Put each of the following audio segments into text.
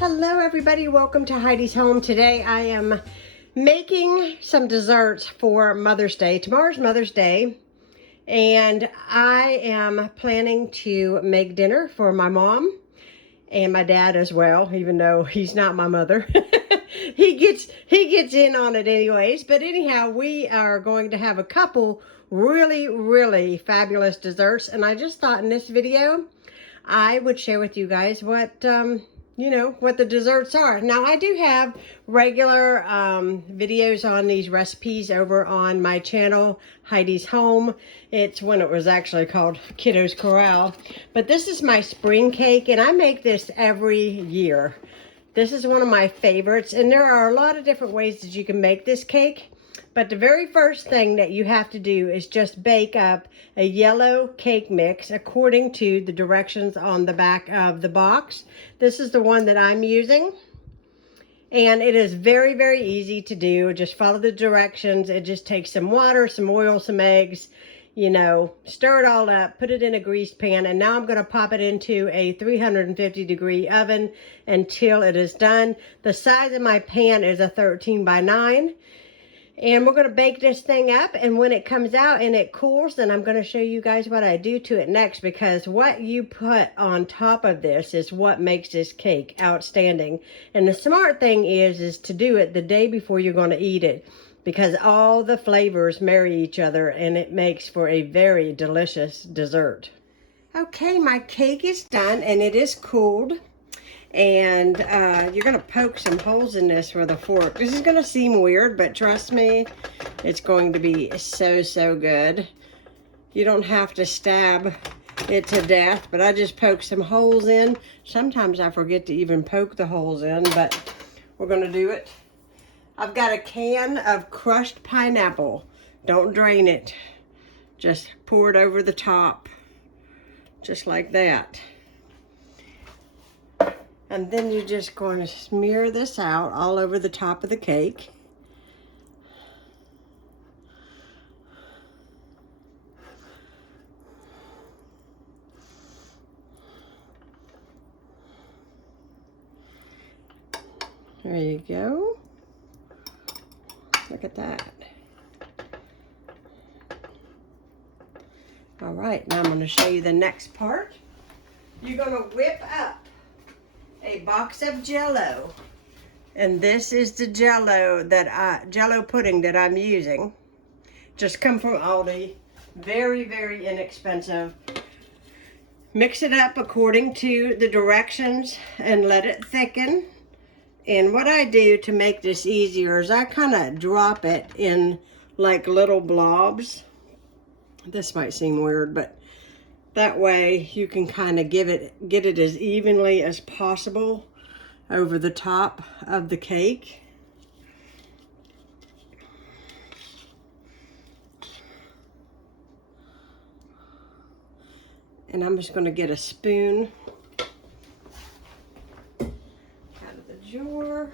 Hello everybody, welcome to Heidi's Home. Today I am making some desserts for Mother's Day. Tomorrow's Mother's Day and I am planning to make dinner for my mom and my dad as well, even though he's not my mother. he gets in on it anyways. But anyhow, we are going to have a couple really fabulous desserts, and I just thought in this video I would share with you guys what what the desserts are. Now, I do have regular videos on these recipes over on my channel, Heidi's Home. It's when it was actually called Kiddo's Corral. But this is my spring cake, and I make this every year. This is one of my favorites, and there are a lot of different ways that you can make this cake. But the very first thing that you have to do is just bake up a yellow cake mix according to the directions on the back of the box. This is the one that I'm using. And it is very easy to do. Just follow the directions. It just takes some water, some oil, some eggs, stir it all up, put it in a greased pan, and now I'm going to pop it into a 350-degree oven until it is done. The size of my pan is a 13 by 9. And we're going to bake this thing up, and when it comes out and it cools, then I'm going to show you guys what I do to it next, because what you put on top of this is what makes this cake outstanding. And the smart thing is to do it the day before you're going to eat it, because all the flavors marry each other and it makes for a very delicious dessert. Okay, my cake is done and it is cooled. And you're going to poke some holes in this with a fork. This is going to seem weird, but trust me, it's going to be so good. You don't have to stab it to death, but I just poke some holes in. Sometimes I forget to even poke the holes in, but we're going to do it. I've got a can of crushed pineapple. Don't drain it. Just pour it over the top, just like that. And then you're just going to smear this out all over the top of the cake. There you go. Look at that. All right, now I'm going to show you the next part. You're going to whip up a box of Jell-O, and this is the Jell-O pudding that I'm using. Just come from Aldi, very inexpensive. Mix it up according to the directions and let it thicken. And what I do to make this easier is I kind of drop it in like little blobs. This might seem weird, but that way you can kind of get it as evenly as possible over the top of the cake. And I'm just going to get a spoon out of the jar,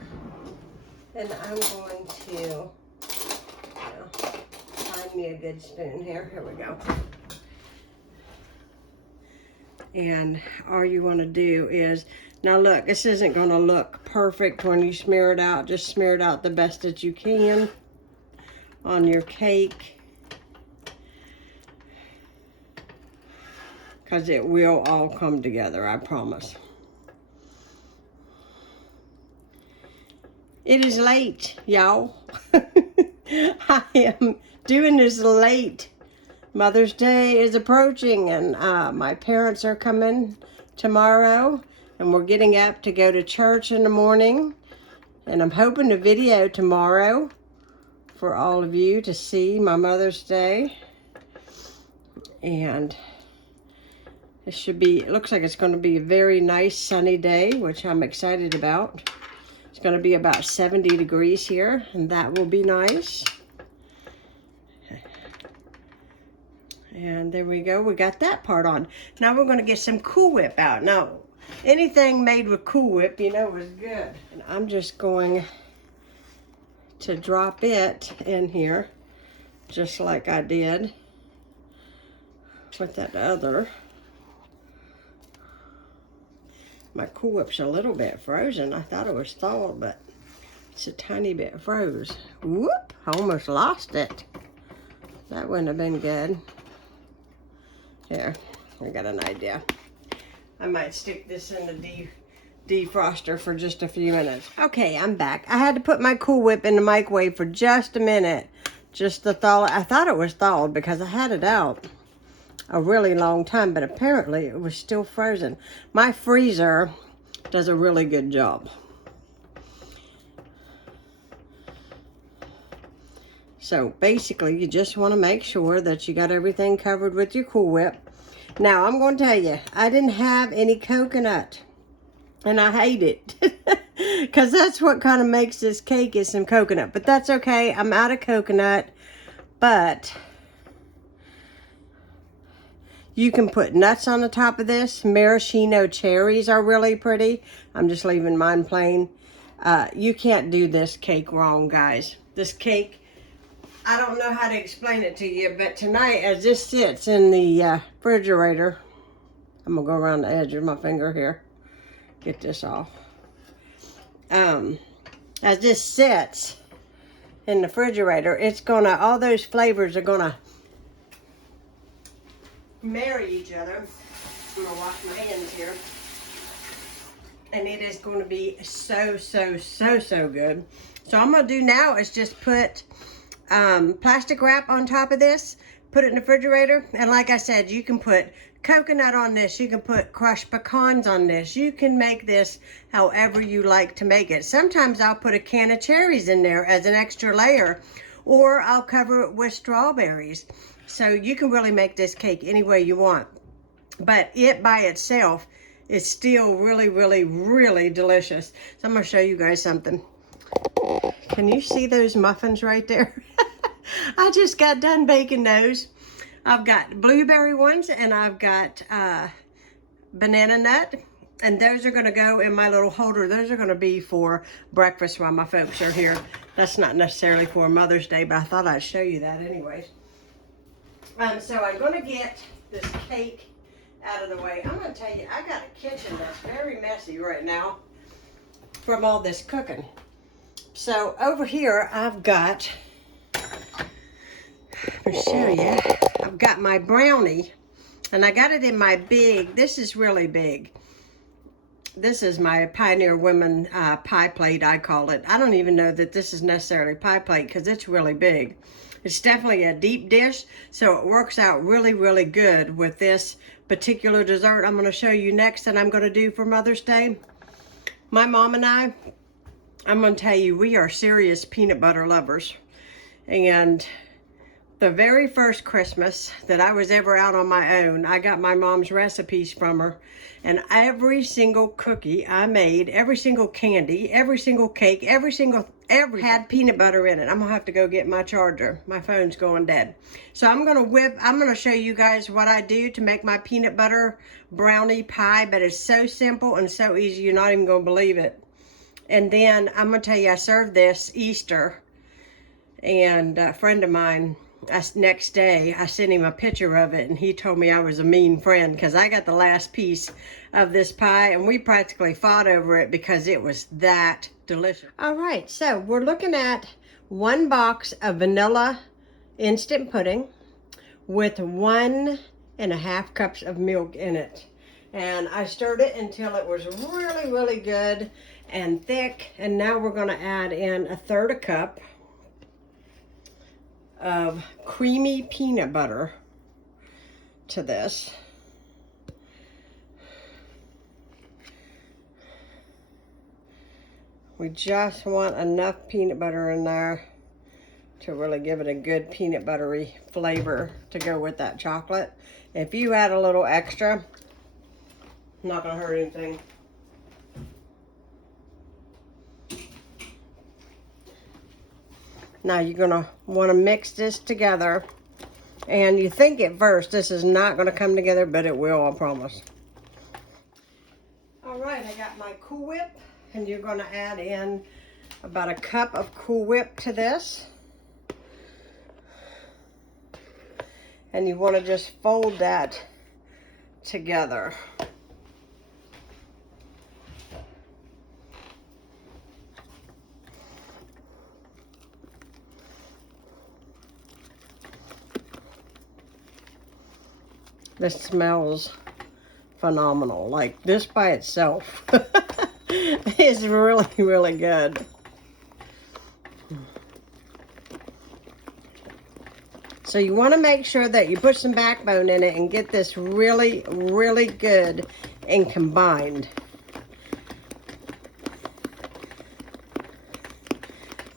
and I'm going to find me a good spoon here. Here we go. And all you want to do is, now look, this isn't going to look perfect when you smear it out. Just smear it out the best that you can on your cake, because it will all come together, I promise. It is late, y'all. I am doing this late. Mother's Day is approaching, and my parents are coming tomorrow, and we're getting up to go to church in the morning, and I'm hoping to video tomorrow for all of you to see my Mother's Day. And it looks like it's going to be a very nice sunny day, which I'm excited about. It's going to be about 70 degrees here, and that will be nice. And there we go, we got that part on. Now we're going to get some Cool Whip out. Now, anything made with Cool Whip, is good. And I'm just going to drop it in here, just like I did with that other. My Cool Whip's a little bit frozen. I thought it was thawed, but it's a tiny bit froze. Whoop, I almost lost it. That wouldn't have been good. Here, I got an idea. I might stick this in the defroster for just a few minutes. Okay, I'm back. I had to put my Cool Whip in the microwave for just a minute, just to thaw it. I thought it was thawed because I had it out a really long time, but apparently it was still frozen. My freezer does a really good job. So basically, you just want to make sure that you got everything covered with your Cool Whip. Now, I'm going to tell you, I didn't have any coconut, and I hate it, because that's what kind of makes this cake is some coconut. But that's okay, I'm out of coconut, but you can put nuts on the top of this. Maraschino cherries are really pretty. I'm just leaving mine plain. You can't do this cake wrong, guys. This cake, I don't know how to explain it to you, but tonight as this sits in the refrigerator, I'm gonna go around the edge of my finger here, get this off. As this sits in the refrigerator, it's gonna, all those flavors are gonna marry each other. I'm gonna wash my hands here. And it is gonna be so, so, so, so good. So I'm gonna do now is just put plastic wrap on top of this, put it in the refrigerator, and like I said, you can put coconut on this, you can put crushed pecans on this, you can make this however you like to make it. Sometimes I'll put a can of cherries in there as an extra layer, or I'll cover it with strawberries. So you can really make this cake any way you want, but it by itself is still really, really, really delicious. So I'm gonna show you guys something. Can you see those muffins right there? I just got done baking those. I've got blueberry ones and I've got banana nut. And those are gonna go in my little holder. Those are gonna be for breakfast while my folks are here. That's not necessarily for Mother's Day, but I thought I'd show you that anyways. So I'm gonna get this cake out of the way. I'm gonna tell you, I got a kitchen that's very messy right now from all this cooking. So over here, I've got, let me show you, I've got my brownie, and I got it in my big, this is really big. This is my Pioneer Women pie plate, I call it. I don't even know that this is necessarily pie plate because it's really big. It's definitely a deep dish, so it works out really, really good with this particular dessert I'm going to show you next that I'm going to do for Mother's Day. My mom and I'm going to tell you, we are serious peanut butter lovers. And the very first Christmas that I was ever out on my own, I got my mom's recipes from her. And every single cookie I made, every single candy, every single cake, every had peanut butter in it. I'm going to have to go get my charger. My phone's going dead. So I'm going to show you guys what I do to make my peanut butter brownie pie. But it's so simple and so easy, you're not even going to believe it. And then I'm going to tell you, I served this Easter, and a friend of mine, next day, I sent him a picture of it, and he told me I was a mean friend because I got the last piece of this pie, and we practically fought over it because it was that delicious. All right, so we're looking at 1 box of vanilla instant pudding with 1.5 cups of milk in it. And I stirred it until it was really, really good and thick. And now we're going to add in 1/3 cup of creamy peanut butter to this. We just want enough peanut butter in there to really give it a good peanut buttery flavor to go with that chocolate. If you add a little extra, not gonna hurt anything. Now you're gonna wanna mix this together, and you think at first this is not gonna come together, but it will, I promise. All right, I got my Cool Whip, and you're gonna add in about 1 cup of Cool Whip to this. And you wanna just fold that together. This smells phenomenal. Like this by itself is really, really good. So you want to make sure that you put some backbone in it and get this really, really good and combined.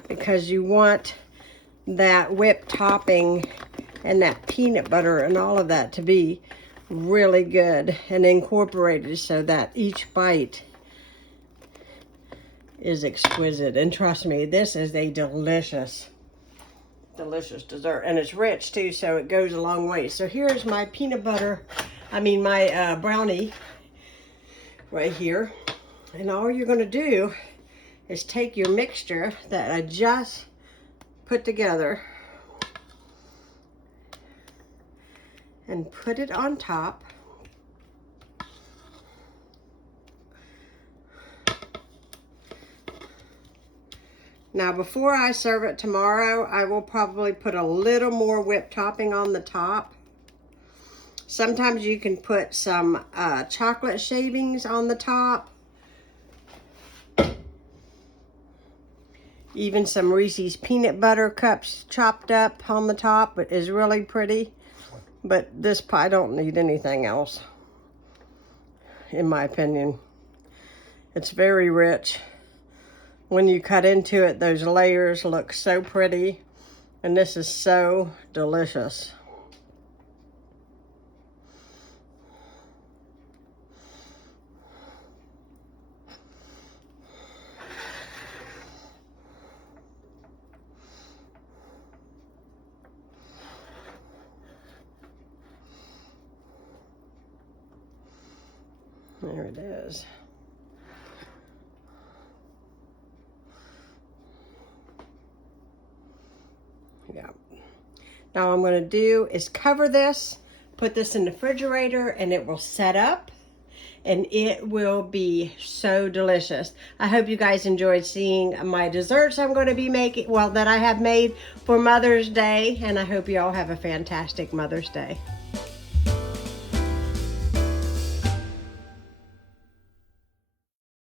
Because you want that whipped topping and that peanut butter and all of that to be really good and incorporated so that each bite is exquisite. And trust me, this is a delicious dessert, and it's rich too, so it goes a long way. So here's my my brownie right here, and all you're going to do is take your mixture that I just put together and put it on top. Now, before I serve it tomorrow, I will probably put a little more whipped topping on the top. Sometimes you can put some chocolate shavings on the top. Even some Reese's peanut butter cups chopped up on the top is really pretty. But this pie don't need anything else, in my opinion. It's very rich. When you cut into it, those layers look so pretty. And this is so delicious. There it is. Yeah. Now what I'm going to do is cover this, put this in the refrigerator, and it will set up. And it will be so delicious. I hope you guys enjoyed seeing my desserts I'm going to be making, well, that I have made for Mother's Day. And I hope you all have a fantastic Mother's Day.